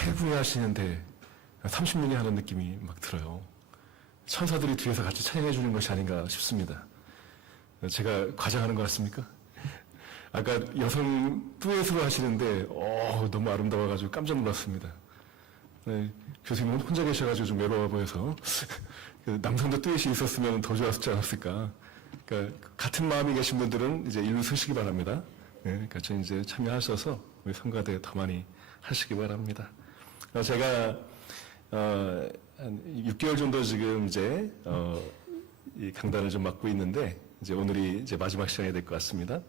세 분이 하시는데 30년이 하는 느낌이 막 들어요. 천사들이 뒤에서 같이 찬양해 주는 것이 아닌가 싶습니다. 제가 과장하는 것 같습니까? 아까 여성 듀엣으로 하시는데 너무 아름다워가지고 깜짝 놀랐습니다. 네, 교수님은 혼자 계셔가지고 좀 외로워 보여서 남성도 듀엣이 있었으면 더 좋았지 않았을까. 그러니까 같은 마음이 계신 분들은 이제 일로 서시기 바랍니다. 네, 같이 이제 참여하셔서 우리 성가대 더 많이 하시기 바랍니다. 제가 한 6개월 정도 지금 이제 이 강단을 좀 맡고 있는데 이제 오늘이 이제 마지막 시간이 될 것 같습니다.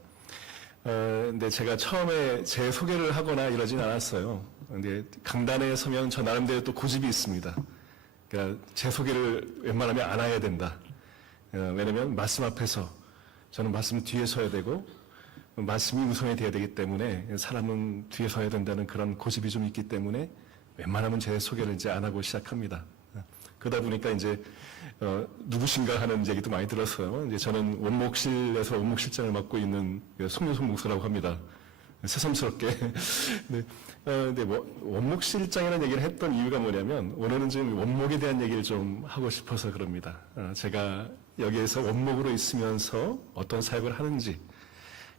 근데 제가 처음에 제 소개를 하거나 이러진 않았어요. 근데 강단에 서면 저 나름대로 또 고집이 있습니다. 그러니까 제 소개를 웬만하면 안 해야 된다. 왜냐면 말씀 앞에서 저는 말씀 뒤에 서야 되고 말씀이 우선이 돼야 되기 때문에 사람은 뒤에 서야 된다는 그런 고집이 좀 있기 때문에 웬만하면 제 소개를 이제 안 하고 시작합니다. 그러다 보니까 이제 누구신가 하는 얘기도 많이 들었어요. 이제 저는 원목실에서 원목실장을 맡고 있는 송윤송 목사라고 합니다. 새삼스럽게. 네. 근데 뭐 원목실장이라는 얘기를 했던 이유가 뭐냐면 오늘은 지금 원목에 대한 얘기를 좀 하고 싶어서 그럽니다. 제가 여기에서 원목으로 있으면서 어떤 사역을 하는지,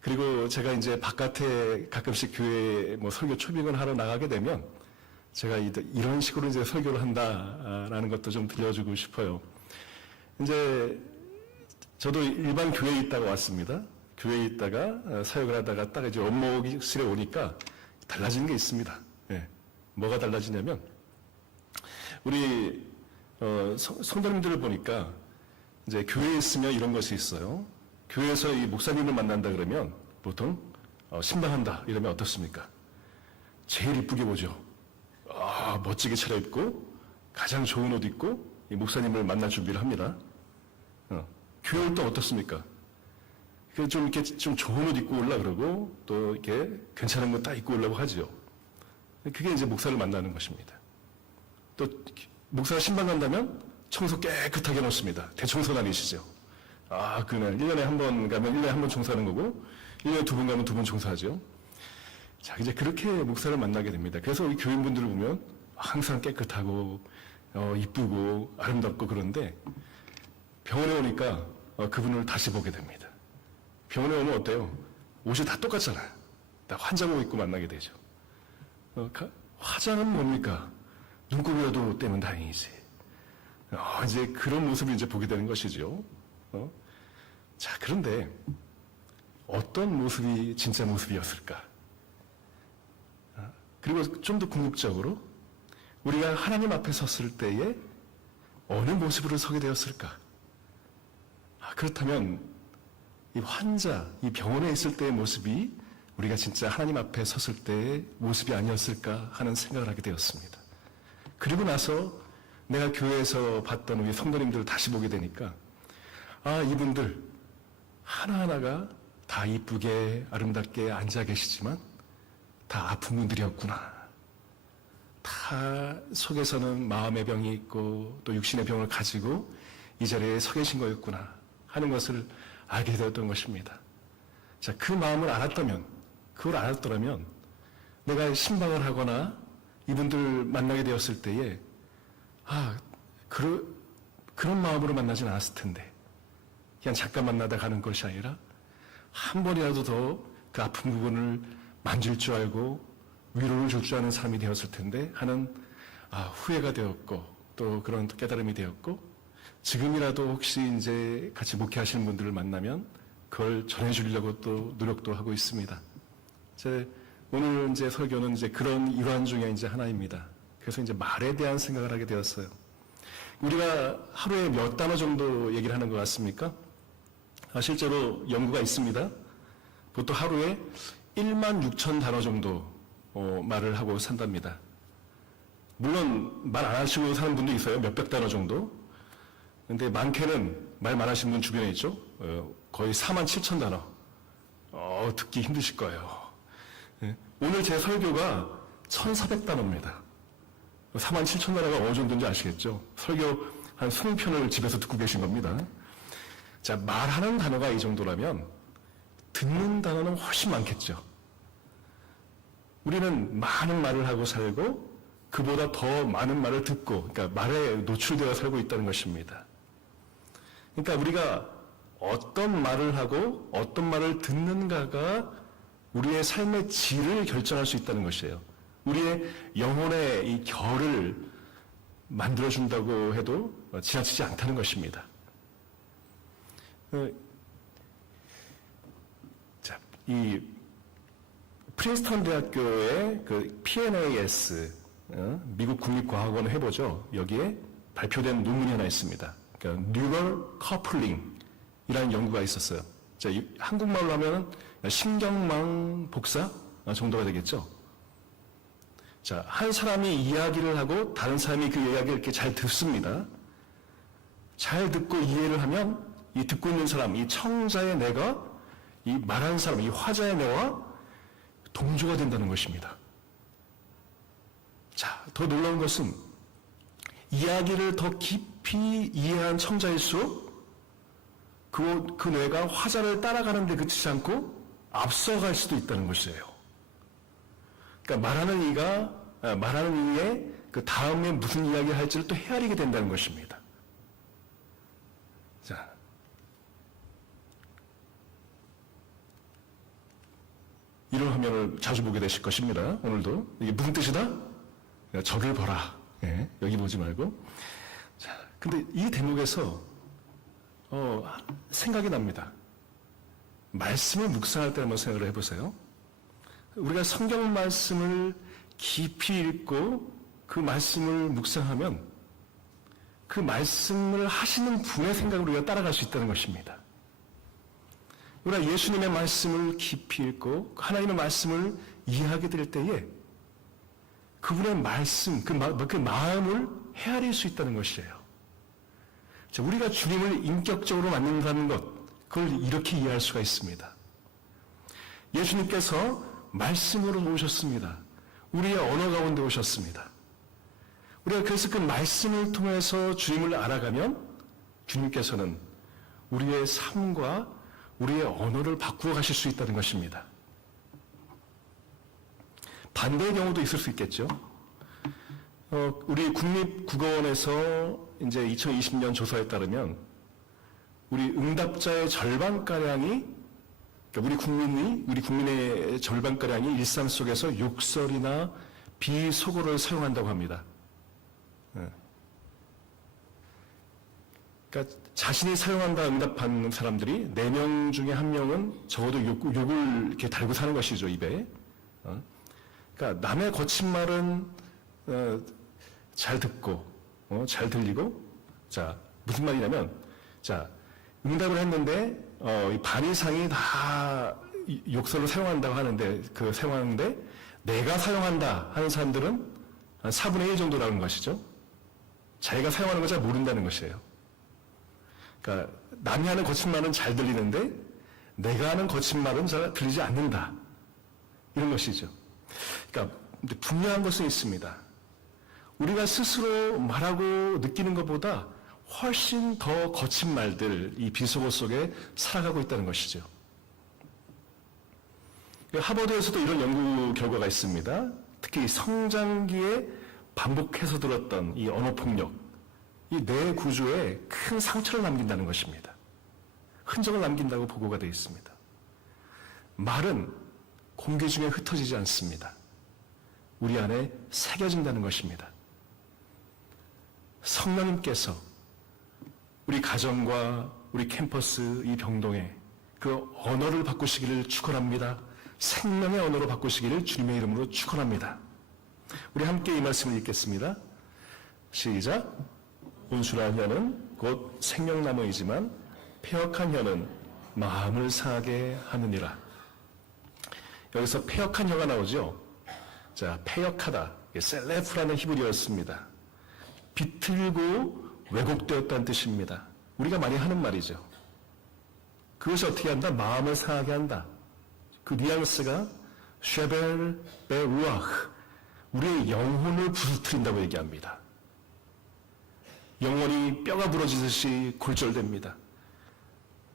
그리고 제가 이제 바깥에 가끔씩 교회 뭐 설교 초빙을 하러 나가게 되면 제가 이런 식으로 이제 설교를 한다라는 것도 좀 들려주고 싶어요. 이제 저도 일반 교회에 있다가 왔습니다. 교회에 있다가 사역을 하다가 딱 이제 원목실에 오니까 달라진 게 있습니다. 네. 뭐가 달라지냐면 우리 성도님들을 보니까 이제 교회에 있으면 이런 것이 있어요. 교회에서 이 목사님을 만난다 그러면 보통 신방한다 이러면 어떻습니까? 제일 이쁘게 보죠. 멋지게 차려입고 가장 좋은 옷 입고 이 목사님을 만날 준비를 합니다. 교회는 또 어떻습니까? 좀 이렇게 좀 좋은 옷 입고 오려고 그러고 또 이렇게 괜찮은 거 딱 입고 오려고 하죠. 그게 이제 목사를 만나는 것입니다. 또 목사가 신방 간다면 청소 깨끗하게 놓습니다. 대청소 날이시죠. 그날 1년에 한 번 가면 1년에 한 번 청소하는 거고 1년에 두 번 가면 두 번 청소하죠. 자, 이제 그렇게 목사를 만나게 됩니다. 그래서 우리 교인분들을 보면 항상 깨끗하고 이쁘고 아름답고 그런데 병원에 오니까 그분을 다시 보게 됩니다. 병원에 오면 어때요? 옷이 다 똑같잖아요. 다 환자복 입고 만나게 되죠. 화장은 뭡니까? 눈곱이라도 떼면 다행이지. 이제 그런 모습을 이제 보게 되는 것이죠. 자, 그런데 어떤 모습이 진짜 모습이었을까? 그리고 좀 더 궁극적으로 우리가 하나님 앞에 섰을 때에 어느 모습으로 서게 되었을까? 그렇다면 이 환자, 이 병원에 있을 때의 모습이 우리가 진짜 하나님 앞에 섰을 때의 모습이 아니었을까 하는 생각을 하게 되었습니다. 그리고 나서 내가 교회에서 봤던 우리 성도님들을 다시 보게 되니까 이분들 하나하나가 다 이쁘게 아름답게 앉아 계시지만 다 아픈 분들이었구나. 다 속에서는 마음의 병이 있고 또 육신의 병을 가지고 이 자리에 서 계신 거였구나 하는 것을 알게 되었던 것입니다. 자, 그 마음을 알았다면, 그걸 알았더라면 내가 신방을 하거나 이분들 만나게 되었을 때에 그런 마음으로 만나진 않았을 텐데 그냥 잠깐 만나다 가는 것이 아니라 한 번이라도 더 그 아픈 부분을 만질 줄 알고 위로를 줄 줄 아는 사람이 되었을 텐데 하는 후회가 되었고 또 그런 깨달음이 되었고 지금이라도 혹시 이제 같이 목회하시는 분들을 만나면 그걸 전해주려고 또 노력도 하고 있습니다. 오늘 이제 설교는 이제 그런 일환 중에 이제 하나입니다. 그래서 이제 말에 대한 생각을 하게 되었어요. 우리가 하루에 몇 단어 정도 얘기를 하는 것 같습니까? 실제로 연구가 있습니다. 보통 하루에 16,000단어 정도 말을 하고 산답니다. 물론 말 안 하시고 사는 분도 있어요. 몇백 단어 정도. 근데 많게는 말 많으신 분 주변에 있죠. 거의 47,000단어. 듣기 힘드실 거예요. 오늘 제 설교가 1,400단어입니다. 47,000단어가 어느 정도인지 아시겠죠? 설교 한 20편을 집에서 듣고 계신 겁니다. 자, 말하는 단어가 이 정도라면 듣는 단어는 훨씬 많겠죠. 우리는 많은 말을 하고 살고 그보다 더 많은 말을 듣고, 그러니까 말에 노출되어 살고 있다는 것입니다. 그러니까 우리가 어떤 말을 하고 어떤 말을 듣는가가 우리의 삶의 질을 결정할 수 있다는 것이에요. 우리의 영혼의 이 결을 만들어준다고 해도 지나치지 않다는 것입니다. 자, 이 프린스턴 대학교의 그 PNAS 미국 국립과학원 회보죠. 여기에 발표된 논문이 하나 있습니다. 그러니까 Neural Coupling이라는 연구가 있었어요. 자, 한국말로 하면 신경망 복사 정도가 되겠죠. 자, 한 사람이 이야기를 하고 다른 사람이 그 이야기를 이렇게 잘 듣습니다. 잘 듣고 이해를 하면 이 듣고 있는 사람, 이 청자의 뇌가 이 말하는 사람, 이 화자의 뇌와 동조가 된다는 것입니다. 자, 더 놀라운 것은 이야기를 더 깊이 이해한 청자일수록 그 뇌가 화자를 따라가는 데 그치지 않고 앞서갈 수도 있다는 것이에요. 그러니까 말하는 이에 그 다음에 무슨 이야기를 할지를 또 헤아리게 된다는 것입니다. 자, 이런 화면을 자주 보게 되실 것입니다. 오늘도. 이게 무슨 뜻이다? 저를 보라. 예, 여기 보지 말고. 자, 근데 이 대목에서 생각이 납니다. 말씀을 묵상할 때 한번 생각을 해보세요. 우리가 성경 말씀을 깊이 읽고 그 말씀을 묵상하면 그 말씀을 하시는 분의 생각을 우리가 따라갈 수 있다는 것입니다. 우리가 예수님의 말씀을 깊이 읽고 하나님의 말씀을 이해하게 될 때에 그분의 말씀, 그 마음을 헤아릴 수 있다는 것이에요. 자, 우리가 주님을 인격적으로 만난다는 것, 그걸 이렇게 이해할 수가 있습니다. 예수님께서 말씀으로 오셨습니다. 우리의 언어 가운데 오셨습니다. 우리가 그래서 그 말씀을 통해서 주님을 알아가면 주님께서는 우리의 삶과 우리의 언어를 바꾸어 가실 수 있다는 것입니다. 반대의 경우도 있을 수 있겠죠. 우리 국립국어원에서 이제 2020년 조사에 따르면 우리 응답자의 절반가량이, 그러니까 우리 국민의 절반가량이 일상 속에서 욕설이나 비속어를 사용한다고 합니다. 그러니까 자신이 사용한다 응답하는 사람들이 4명 중에 1명은 적어도 욕을 이렇게 달고 사는 것이죠, 입에. 그러니까 남의 거친 말은 잘 듣고 잘 들리고, 자, 무슨 말이냐면, 자, 응답을 했는데 반 이상이 다 욕설을 사용한다고 하는데 사용하는데 내가 사용한다 하는 사람들은 한 4분의 1 정도라는 것이죠. 자기가 사용하는 걸 잘 모른다는 것이에요. 그러니까 남이 하는 거친 말은 잘 들리는데 내가 하는 거친 말은 잘 들리지 않는다, 이런 것이죠. 그러니까 분명한 것은 있습니다. 우리가 스스로 말하고 느끼는 것보다 훨씬 더 거친 말들, 이 비속어 속에 살아가고 있다는 것이죠. 하버드에서도 이런 연구 결과가 있습니다. 특히 성장기에 반복해서 들었던 이 언어폭력, 이 뇌 구조에 큰 상처를 남긴다는 것입니다. 흔적을 남긴다고 보고가 되어 있습니다. 말은 공기 중에 흩어지지 않습니다. 우리 안에 새겨진다는 것입니다. 성령님께서 우리 가정과 우리 캠퍼스 이 병동에 그 언어를 바꾸시기를 축원합니다. 생명의 언어로 바꾸시기를 주님의 이름으로 축원합니다. 우리 함께 이 말씀을 읽겠습니다. 시작. 온순한 혀는 곧 생명나무이지만 패역한 혀는 마음을 상하게 하느니라. 여기서 패역한 혀가 나오죠. 자, 패역하다, 셀레프라는 히브리어였습니다. 비틀고 왜곡되었다는 뜻입니다. 우리가 많이 하는 말이죠. 그것이 어떻게 한다? 마음을 상하게 한다. 그 뉘앙스가 쉐벨 베루아흐, 우리의 영혼을 부서뜨린다고 얘기합니다. 영혼이 뼈가 부러지듯이 골절됩니다.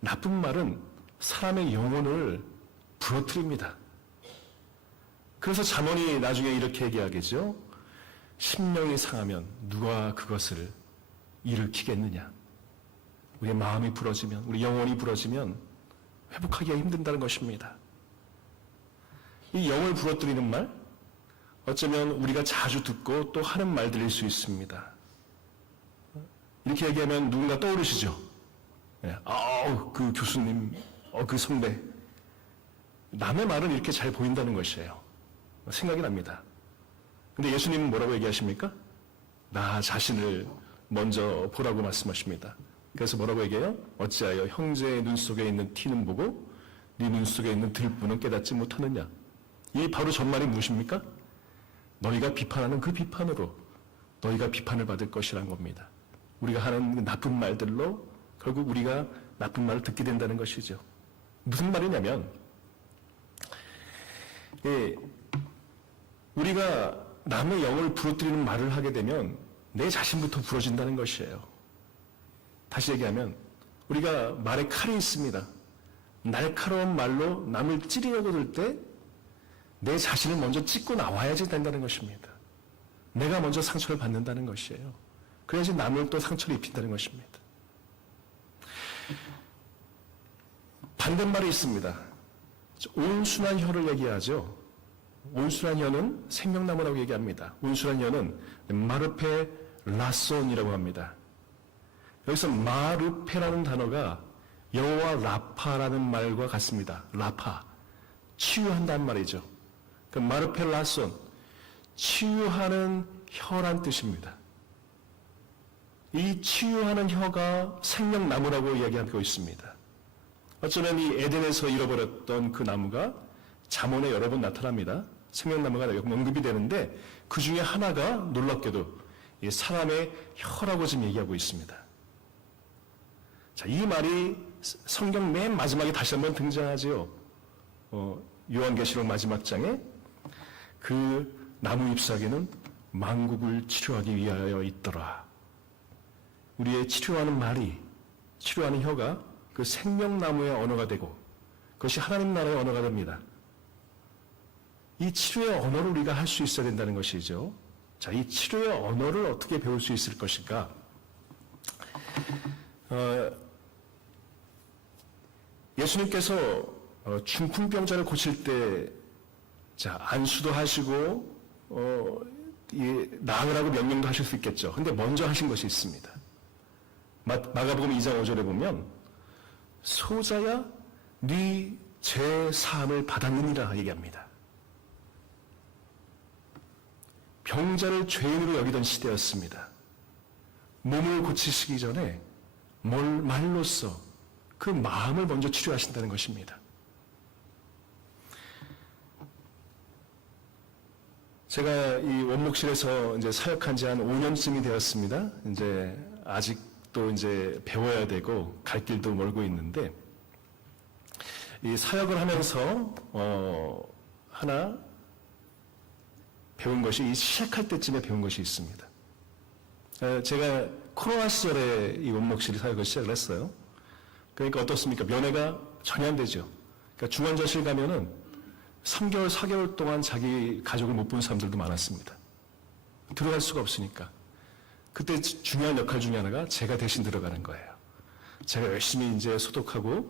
나쁜 말은 사람의 영혼을 부러뜨립니다. 그래서 잠언이 나중에 이렇게 얘기하겠죠. 심령이 상하면 누가 그것을 일으키겠느냐? 우리의 마음이 부러지면, 우리 영혼이 부러지면 회복하기가 힘든다는 것입니다. 이 영을 부러뜨리는 말, 어쩌면 우리가 자주 듣고 또 하는 말들일 수 있습니다. 이렇게 얘기하면 누군가 떠오르시죠? 그 교수님, 그 선배. 남의 말은 이렇게 잘 보인다는 것이에요. 생각이 납니다. 근데 예수님은 뭐라고 얘기하십니까? 나 자신을 먼저 보라고 말씀하십니다. 그래서 뭐라고 얘기해요? 어찌하여 형제의 눈 속에 있는 티는 보고 네 눈 속에 있는 들뿐은 깨닫지 못하느냐? 이 바로 전말이 무엇입니까? 너희가 비판하는 그 비판으로 너희가 비판을 받을 것이란 겁니다. 우리가 하는 나쁜 말들로 결국 우리가 나쁜 말을 듣게 된다는 것이죠. 무슨 말이냐면 우리가 남의 영을 부러뜨리는 말을 하게 되면 내 자신부터 부러진다는 것이에요. 다시 얘기하면 우리가 말에 칼이 있습니다. 날카로운 말로 남을 찌르려고 들 때 내 자신을 먼저 찢고 나와야지 된다는 것입니다. 내가 먼저 상처를 받는다는 것이에요. 그래야지 남을 또 상처를 입힌다는 것입니다. 반대말이 있습니다. 온순한 혀를 얘기하죠. 온순한 혀는 생명나무라고 얘기합니다. 온순한 혀는 마르페 라손이라고 합니다. 여기서 마르페라는 단어가 여호와 라파라는 말과 같습니다. 라파, 치유한다는 말이죠. 그 마르페 라손, 치유하는 혀란 뜻입니다. 이 치유하는 혀가 생명나무라고 이야기하고 있습니다. 어쩌면 이 에덴에서 잃어버렸던 그 나무가 잠언에 여러 번 나타납니다. 생명나무가 언급이 되는데 그 중에 하나가 놀랍게도 이 사람의 혀라고 지금 얘기하고 있습니다. 자, 이 말이 성경 맨 마지막에 다시 한번 등장하지요. 요한계시록 마지막 장에 그 나무 잎사귀는 만국을 치료하기 위하여 있더라. 우리의 치료하는 말이, 치료하는 혀가 그 생명나무의 언어가 되고 그것이 하나님 나라의 언어가 됩니다. 이 치료의 언어를 우리가 할 수 있어야 된다는 것이죠. 자, 이 치료의 언어를 어떻게 배울 수 있을 것인가? 예수님께서 중풍병자를 고칠 때, 안수도 하시고, 나으라고 명령도 하실 수 있겠죠. 근데 먼저 하신 것이 있습니다. 마가복음 2장 5절에 보면, 소자야, 네 죄 사함을 받았느니라 얘기합니다. 병자를 죄인으로 여기던 시대였습니다. 몸을 고치시기 전에 말로써 그 마음을 먼저 치료하신다는 것입니다. 제가 이 원목실에서 이제 사역한 지 한 5년쯤이 되었습니다. 이제 아직도 이제 배워야 되고 갈 길도 멀고 있는데 이 사역을 하면서 하나 배운 것이 이 시작할 때쯤에 배운 것이 있습니다. 제가 코로나 시절에 이 원목실 사역을 시작을 했어요. 그러니까 어떻습니까? 면회가 전혀 안 되죠. 그러니까 중환자실 가면은 3개월, 4개월 동안 자기 가족을 못 본 사람들도 많았습니다. 들어갈 수가 없으니까. 그때 중요한 역할 중에 하나가 제가 대신 들어가는 거예요. 제가 열심히 이제 소독하고,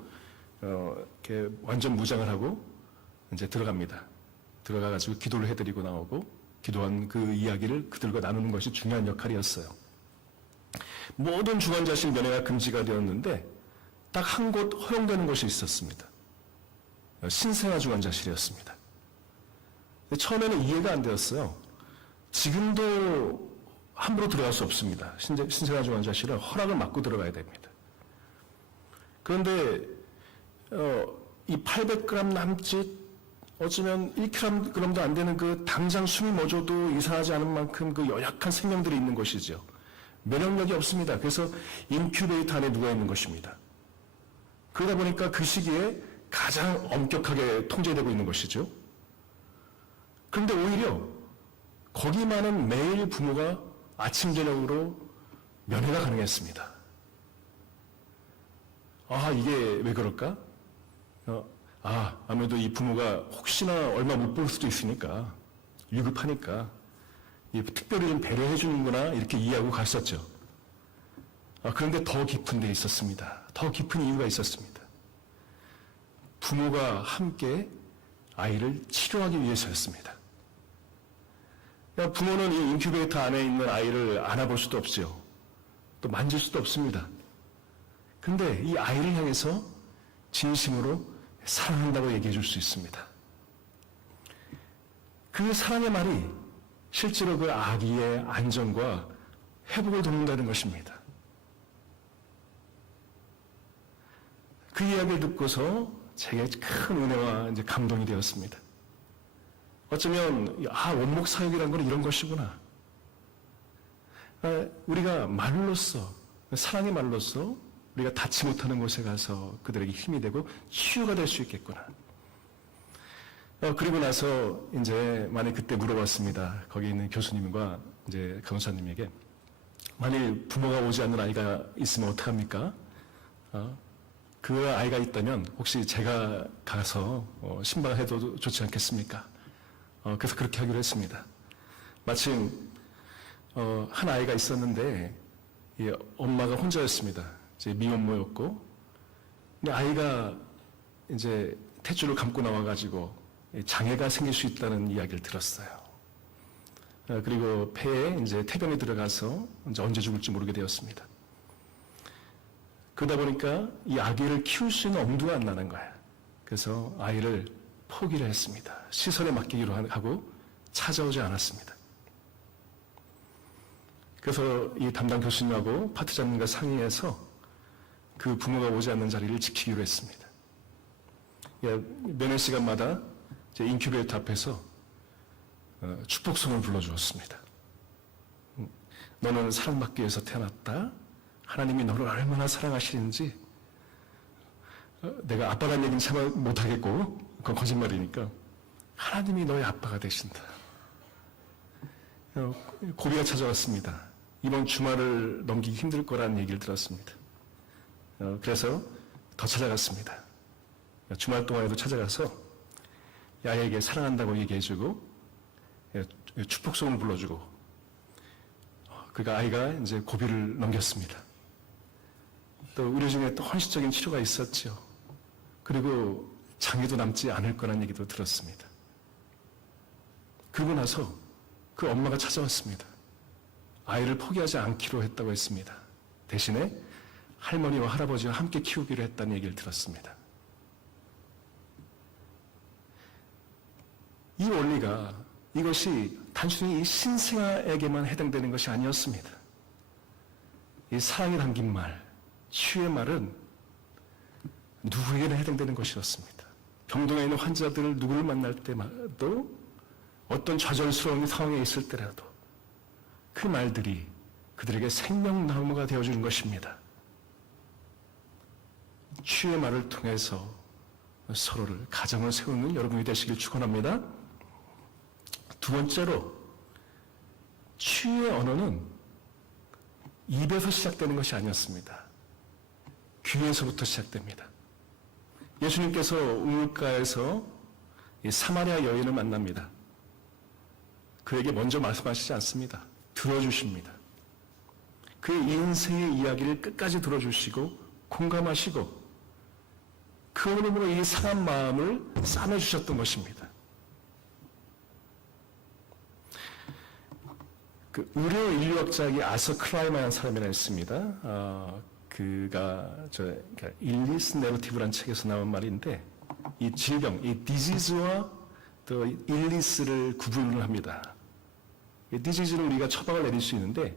이렇게 완전 무장을 하고 이제 들어갑니다. 들어가가지고 기도를 해드리고 나오고, 기도한 그 이야기를 그들과 나누는 것이 중요한 역할이었어요. 모든 중환자실 면회가 금지가 되었는데, 딱 한 곳 허용되는 곳이 있었습니다. 신생아 중환자실이었습니다. 처음에는 이해가 안 되었어요. 지금도 함부로 들어갈 수 없습니다. 신생아 중환자실은 허락을 받고 들어가야 됩니다. 그런데 이 800g 남짓 어쩌면 1kg도 안 되는 그 당장 숨이 멎어도 이상하지 않은 만큼 그 연약한 생명들이 있는 것이죠. 면역력이 없습니다. 그래서 인큐베이터 안에 누워 있는 것입니다. 그러다 보니까 그 시기에 가장 엄격하게 통제되고 있는 것이죠. 그런데 오히려 거기만은 매일 부모가 아침 저녁으로 면회가 가능했습니다. 이게 왜 그럴까? 아무래도 이 부모가 혹시나 얼마 못 볼 수도 있으니까 위급하니까 특별히 좀 배려해 주는구나 이렇게 이해하고 갔었죠. 그런데 더 깊은 데 있었습니다. 더 깊은 이유가 있었습니다. 부모가 함께 아이를 치료하기 위해서였습니다. 부모는 이 인큐베이터 안에 있는 아이를 안아볼 수도 없죠. 또 만질 수도 없습니다. 근데 이 아이를 향해서 진심으로 사랑한다고 얘기해 줄 수 있습니다. 그 사랑의 말이 실제로 그 아기의 안전과 회복을 돕는다는 것입니다. 그 이야기를 듣고서 제게 큰 은혜와 이제 감동이 되었습니다. 어쩌면 원목 사역이라는 건 이런 것이구나. 우리가 말로써, 사랑의 말로써 우리가 닿지 못하는 곳에 가서 그들에게 힘이 되고 치유가 될 수 있겠구나. 그리고 나서 이제 만약 그때 물어봤습니다. 거기 있는 교수님과 이제 강사님에게 만일 부모가 오지 않는 아이가 있으면 어떡합니까? 그 아이가 있다면 혹시 제가 가서 신방해도 좋지 않겠습니까? 그래서 그렇게 하기로 했습니다. 마침 한 아이가 있었는데 엄마가 혼자였습니다. 이제 미혼모였고, 근데 아이가 이제 탯줄을 감고 나와가지고 장애가 생길 수 있다는 이야기를 들었어요. 그리고 폐에 이제 태병이 들어가서 이제 언제 죽을지 모르게 되었습니다. 그러다 보니까 이 아기를 키울 수 있는 엄두가 안 나는 거예요. 그래서 아이를 포기를 했습니다. 시설에 맡기기로 하고 찾아오지 않았습니다. 그래서 이 담당 교수님하고 파트장님과 상의해서 그 부모가 오지 않는 자리를 지키기로 했습니다. 면회 시간마다 인큐베이터 앞에서 축복성을 불러주었습니다. 너는 사랑받기 위해서 태어났다. 하나님이 너를 얼마나 사랑하시는지 내가 아빠라는 얘기는 참 못하겠고 그건 거짓말이니까 하나님이 너의 아빠가 되신다. 고비가 찾아왔습니다. 이번 주말을 넘기기 힘들 거라는 얘기를 들었습니다. 그래서 더 찾아갔습니다. 주말 동안에도 찾아가서 아이에게 사랑한다고 얘기해주고 축복송을 불러주고 그러니까 아이가 이제 고비를 넘겼습니다. 또 의료 중에 또 헌신적인 치료가 있었죠. 그리고 장애도 남지 않을 거라는 얘기도 들었습니다. 그러고 나서 그 엄마가 찾아왔습니다. 아이를 포기하지 않기로 했다고 했습니다. 대신에 할머니와 할아버지와 함께 키우기로 했다는 얘기를 들었습니다. 이 원리가 이것이 단순히 이 신생아에게만 해당되는 것이 아니었습니다. 이 사랑이 담긴 말, 치유의 말은 누구에게나 해당되는 것이었습니다. 병동에 있는 환자들을 누구를 만날 때마도 어떤 좌절스러운 상황에 있을 때라도 그 말들이 그들에게 생명나무가 되어주는 것입니다. 치유의 말을 통해서 서로를 가정을 세우는 여러분이 되시길 축원합니다. 두 번째로 치유의 언어는 입에서 시작되는 것이 아니었습니다. 귀에서부터 시작됩니다. 예수님께서 우물가에서 이 사마리아 여인을 만납니다. 그에게 먼저 말씀하시지 않습니다. 들어주십니다. 그의 인생의 이야기를 끝까지 들어주시고 공감하시고 그 흐름으로 이 상한 마음을 싸매주셨던 것입니다. 그 의료 인류학자의 아서 클라이마라는 사람이 있습니다. 그가 그러니까 일리스 내러티브라는 책에서 나온 말인데 이 질병, 이 디지즈와 또 일리스를 구분을 합니다. 이 디지즈는 우리가 처방을 내릴 수 있는데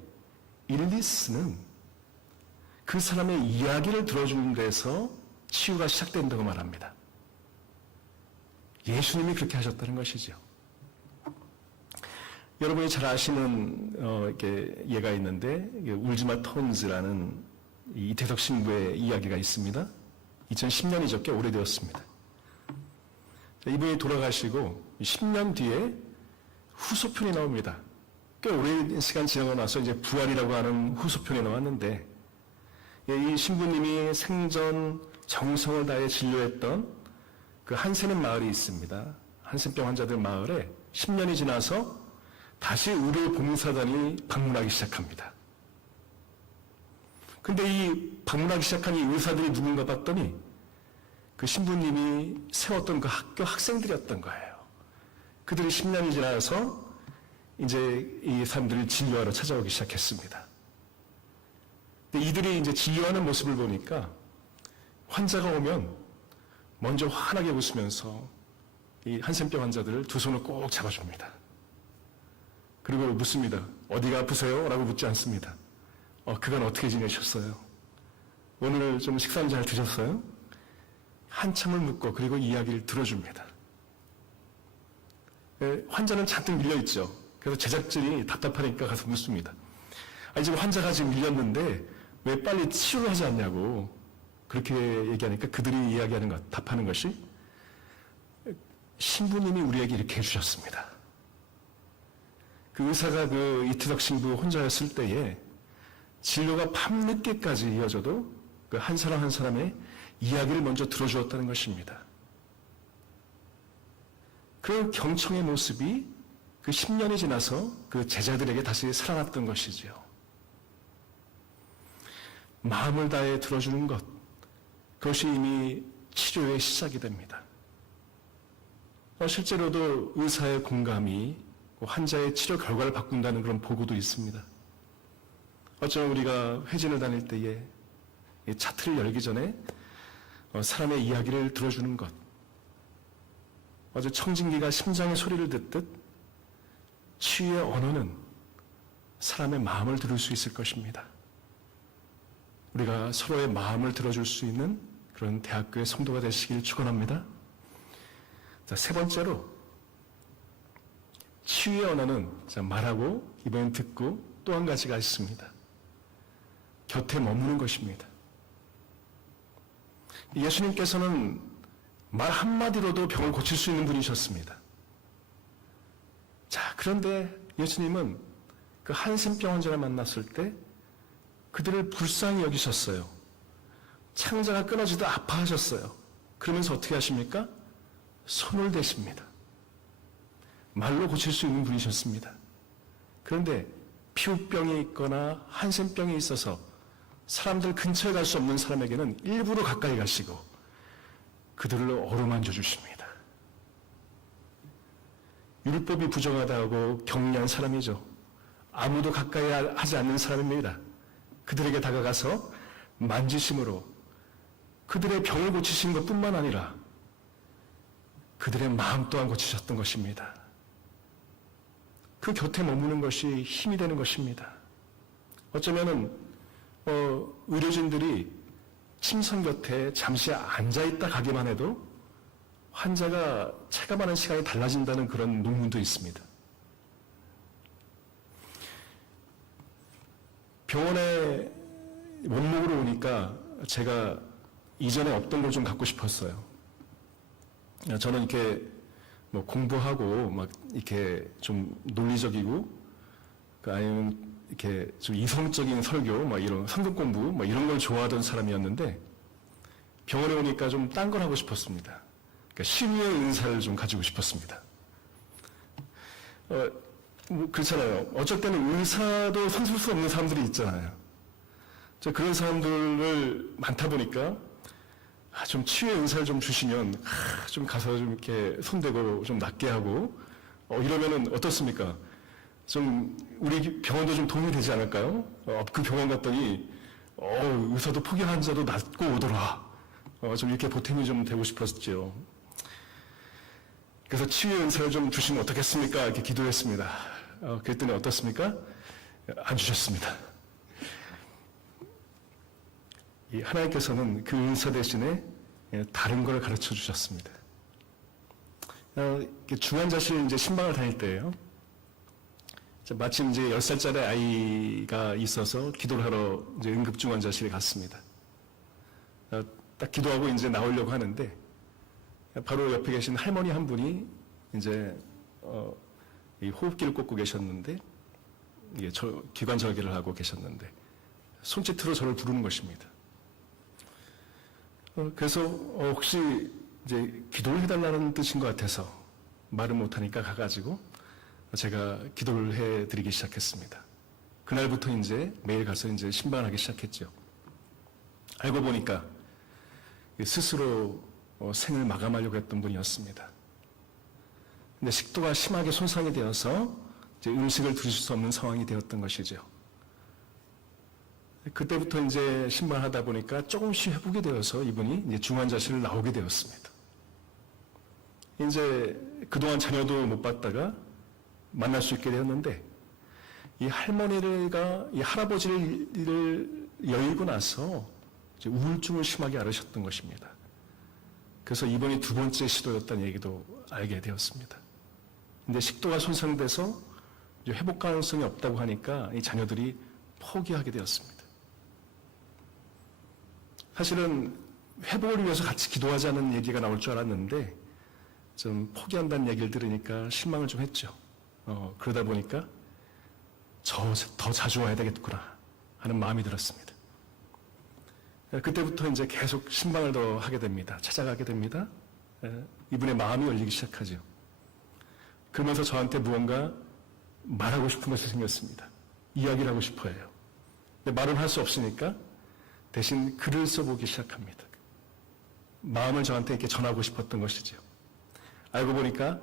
일리스는 그 사람의 이야기를 들어주는 데서 치유가 시작된다고 말합니다. 예수님이 그렇게 하셨다는 것이죠. 여러분이 잘 아시는 이렇게 예가 있는데 울지마 톤즈라는 이태석 신부의 이야기가 있습니다. 2010년이죠. 꽤 오래되었습니다. 이분이 돌아가시고 10년 뒤에 후소편이 나옵니다. 꽤 오랜 시간 지나고 나서 이제 부활이라고 하는 후소편이 나왔는데 이 신부님이 생전 정성을 다해 진료했던 그 한센의 마을이 있습니다. 한센병 환자들 마을에 10년이 지나서 다시 의료 봉사단이 방문하기 시작합니다. 근데 이 방문하기 시작한 이 의사들이 누군가 봤더니 그 신부님이 세웠던 그 학교 학생들이었던 거예요. 그들이 10년이 지나서 이제 이 사람들을 진료하러 찾아오기 시작했습니다. 근데 이들이 이제 진료하는 모습을 보니까 환자가 오면 먼저 환하게 웃으면서 이 한센병 환자들을 두 손을 꼭 잡아줍니다. 그리고 묻습니다. 어디가 아프세요? 라고 묻지 않습니다. 그간 어떻게 지내셨어요? 오늘 좀 식사는 잘 드셨어요? 한참을 묻고 그리고 이야기를 들어줍니다. 환자는 잔뜩 밀려있죠. 그래서 제작진이 답답하니까 가서 묻습니다. 아니 지금 환자가 지금 밀렸는데 왜 빨리 치료를 하지 않냐고 그렇게 얘기하니까 그들이 이야기하는 것, 답하는 것이 신부님이 우리에게 이렇게 해주셨습니다. 그 의사가 그 이태석 신부 혼자였을 때에 진료가 밤늦게까지 이어져도 그 한 사람 한 사람의 이야기를 먼저 들어주었다는 것입니다. 그 경청의 모습이 그 10년이 지나서 그 제자들에게 다시 살아났던 것이지요. 마음을 다해 들어주는 것, 그것이 이미 치료의 시작이 됩니다. 실제로도 의사의 공감이 환자의 치료 결과를 바꾼다는 그런 보고도 있습니다. 어쩌면 우리가 회진을 다닐 때에 차트를 열기 전에 사람의 이야기를 들어주는 것, 어제 청진기가 심장의 소리를 듣듯 치유의 언어는 사람의 마음을 들을 수 있을 것입니다. 우리가 서로의 마음을 들어줄 수 있는 그런 대학교의 성도가 되시길 축원합니다. 자, 세 번째로 치유의 언어는 말하고 이번엔 듣고 또 한 가지가 있습니다. 곁에 머무는 것입니다. 예수님께서는 말 한마디로도 병을 고칠 수 있는 분이셨습니다. 자, 그런데 예수님은 그 한센병 환자를 만났을 때 그들을 불쌍히 여기셨어요. 창자가 끊어지듯 아파하셨어요. 그러면서 어떻게 하십니까? 손을 대십니다. 말로 고칠 수 있는 분이셨습니다. 그런데 피부병이 있거나 한센병이 있어서 사람들 근처에 갈 수 없는 사람에게는 일부러 가까이 가시고 그들을 어루만져 주십니다. 율법이 부정하다고 격리한 사람이죠. 아무도 가까이 하지 않는 사람입니다. 그들에게 다가가서 만지심으로 그들의 병을 고치신 것뿐만 아니라 그들의 마음 또한 고치셨던 것입니다. 그 곁에 머무는 것이 힘이 되는 것입니다. 어쩌면은 의료진들이 침선 곁에 잠시 앉아있다 가기만 해도 환자가 체감하는 시간이 달라진다는 그런 논문도 있습니다. 병원에 원목으로 오니까 제가 이전에 없던 걸 좀 갖고 싶었어요. 저는 이렇게 공부하고 막 이렇게 좀 논리적이고 아니면 이렇게 좀 이성적인 설교, 이런 성경 공부, 이런 걸 좋아하던 사람이었는데 병원에 오니까 좀 딴 걸 하고 싶었습니다. 그러니까 신유의 은사를 좀 가지고 싶었습니다. 그렇잖아요. 어쩔 때는 의사도 손쓸 수 없는 사람들이 있잖아요. 그런 사람들을 많다 보니까 좀 치유의 은사를 좀 주시면 좀 가서 좀 이렇게 손대고 좀 낫게 하고 이러면은 어떻습니까? 좀 우리 병원도 좀 도움이 되지 않을까요? 그 병원 갔더니 의사도 포기한 환자도 낫고 오더라. 좀 이렇게 보탬이 좀 되고 싶었죠. 그래서 치유의 은사를 좀 주시면 어떻겠습니까? 이렇게 기도했습니다. 그랬더니 어떻습니까? 안 주셨습니다. 하나님께서는 그 은사 대신에 다른 걸 가르쳐 주셨습니다. 중환자실 이제 신방을 다닐 때예요. 마침 이제 10살짜리 아이가 있어서 기도를 하러 이제 응급중환자실에 갔습니다. 딱 기도하고 이제 나오려고 하는데 바로 옆에 계신 할머니 한 분이 이제 이 호흡기를 꽂고 계셨는데 기관절개를 하고 계셨는데 손짓으로 저를 부르는 것입니다. 그래서 혹시 이제 기도를 해달라는 뜻인 것 같아서 말을 못하니까 가가지고 제가 기도를 해드리기 시작했습니다. 그날부터 이제 매일 가서 이제 신방하기 시작했죠. 알고 보니까 스스로 생을 마감하려고 했던 분이었습니다. 근데 식도가 심하게 손상이 되어서 이제 음식을 드실 수 없는 상황이 되었던 것이죠. 그때부터 이제 신방하다 보니까 조금씩 회복이 되어서 이분이 이제 중환자실을 나오게 되었습니다. 이제 그동안 자녀도 못 봤다가 만날 수 있게 되었는데, 이 할머니가 이 할아버지를 여의고 나서 이제 우울증을 심하게 앓으셨던 것입니다. 그래서 이번이 두 번째 시도였다는 얘기도 알게 되었습니다. 근데 식도가 손상돼서 이제 회복 가능성이 없다고 하니까 이 자녀들이 포기하게 되었습니다. 사실은 회복을 위해서 같이 기도하자는 얘기가 나올 줄 알았는데 좀 포기한다는 얘기를 들으니까 실망을 좀 했죠. 그러다 보니까 더 자주 와야 되겠구나 하는 마음이 들었습니다. 그때부터 이제 계속 신방을 더 하게 됩니다. 찾아가게 됩니다. 이분의 마음이 열리기 시작하죠. 그러면서 저한테 무언가 말하고 싶은 것이 생겼습니다. 이야기를 하고 싶어 해요. 근데 말은 할 수 없으니까 대신 글을 써보기 시작합니다. 마음을 저한테 이렇게 전하고 싶었던 것이죠. 알고 보니까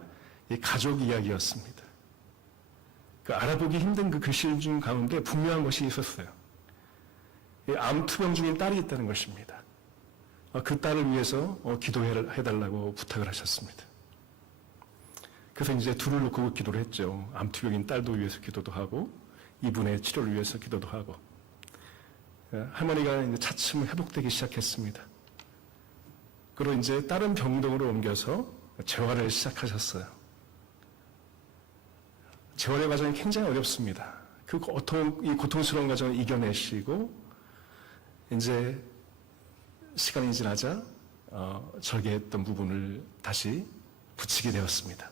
이 가족 이야기였습니다. 그 알아보기 힘든 그 글씨 중 가운데 분명한 것이 있었어요. 암 투병 중인 딸이 있다는 것입니다. 그 딸을 위해서 기도해달라고 부탁을 하셨습니다. 그래서 이제 둘을 놓고 기도를 했죠. 암 투병인 딸도 위해서 기도도 하고 이분의 치료를 위해서 기도도 하고. 할머니가 이제 차츰 회복되기 시작했습니다. 그리고 이제 다른 병동으로 옮겨서 재활을 시작하셨어요. 재활의 과정이 굉장히 어렵습니다. 이 고통스러운 과정을 이겨내시고 이제 시간이 지나자 절개했던 부분을 다시 붙이게 되었습니다.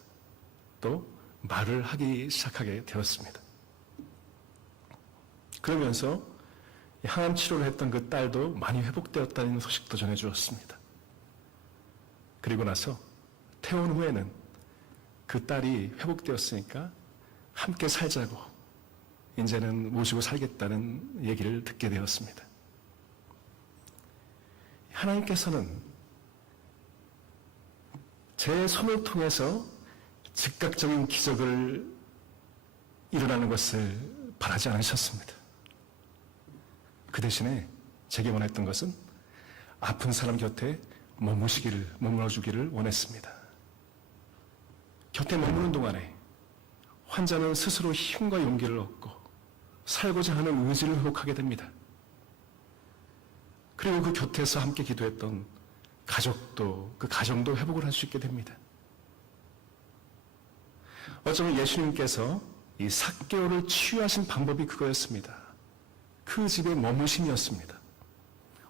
또 말을 하기 시작하게 되었습니다. 그러면서 항암 치료를 했던 그 딸도 많이 회복되었다는 소식도 전해주었습니다. 그리고 나서 퇴원 후에는 그 딸이 회복되었으니까 함께 살자고 이제는 모시고 살겠다는 얘기를 듣게 되었습니다. 하나님께서는 제 손을 통해서 즉각적인 기적을 일어나는 것을 바라지 않으셨습니다. 그 대신에 제게 원했던 것은 아픈 사람 곁에 머물러주기를 원했습니다. 곁에 머무는 동안에 환자는 스스로 힘과 용기를 얻고 살고자 하는 의지를 회복하게 됩니다. 그리고 그 곁에서 함께 기도했던 가족도, 그 가정도 회복을 할 수 있게 됩니다. 어쩌면 예수님께서 이 삭개오를 치유하신 방법이 그거였습니다. 그 집에 머무심이었습니다.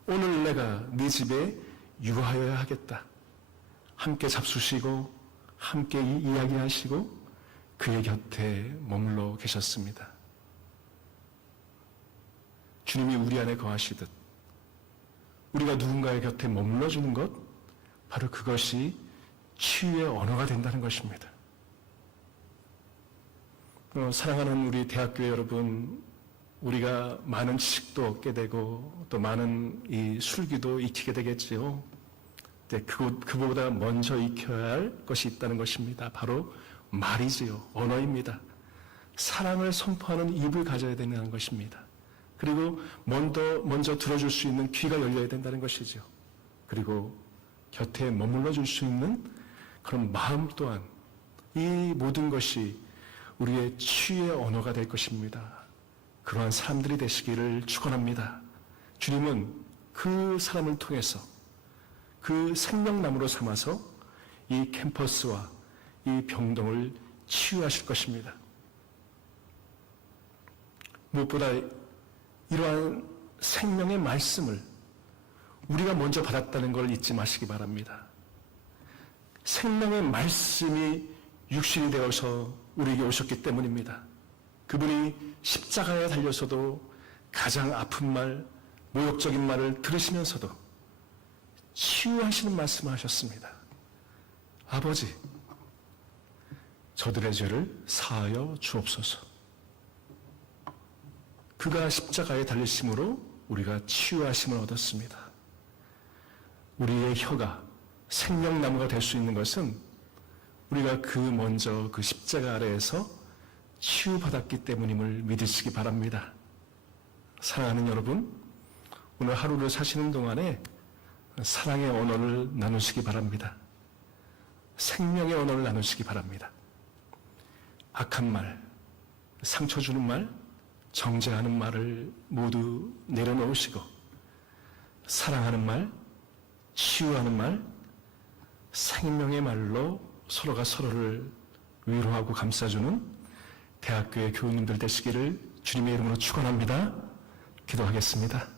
오늘 내가 네 집에 유하여야 하겠다. 함께 잡수시고 함께 이야기하시고 그의 곁에 머물러 계셨습니다. 주님이 우리 안에 거하시듯 우리가 누군가의 곁에 머물러주는 것, 바로 그것이 치유의 언어가 된다는 것입니다. 사랑하는 우리 대학교 여러분, 우리가 많은 지식도 얻게 되고 또 많은 이 술기도 익히게 되겠지요. 그보다 먼저 익혀야 할 것이 있다는 것입니다. 바로 말이지요. 언어입니다. 사랑을 선포하는 입을 가져야 되는 것입니다. 그리고 먼저 들어줄 수 있는 귀가 열려야 된다는 것이죠. 그리고 곁에 머물러 줄 수 있는 그런 마음 또한, 이 모든 것이 우리의 치유의 언어가 될 것입니다. 그러한 사람들이 되시기를 축원합니다. 주님은 그 사람을 통해서 그 생명나무로 삼아서 이 캠퍼스와 이 병동을 치유하실 것입니다. 무엇보다 이러한 생명의 말씀을 우리가 먼저 받았다는 걸 잊지 마시기 바랍니다. 생명의 말씀이 육신이 되어서 우리에게 오셨기 때문입니다. 그분이 십자가에 달려서도 가장 아픈 말, 모욕적인 말을 들으시면서도 치유하시는 말씀을 하셨습니다. 아버지, 저들의 죄를 사하여 주옵소서. 그가 십자가에 달리심으로 우리가 치유하심을 얻었습니다. 우리의 혀가 생명나무가 될 수 있는 것은 우리가 먼저 그 십자가 아래에서 치유받았기 때문임을 믿으시기 바랍니다. 사랑하는 여러분, 오늘 하루를 사시는 동안에 사랑의 언어를 나누시기 바랍니다. 생명의 언어를 나누시기 바랍니다. 악한 말, 상처 주는 말, 정죄하는 말을 모두 내려놓으시고 사랑하는 말, 치유하는 말, 생명의 말로 서로가 서로를 위로하고 감싸주는 대학교의 교우님들 되시기를 주님의 이름으로 축원합니다. 기도하겠습니다.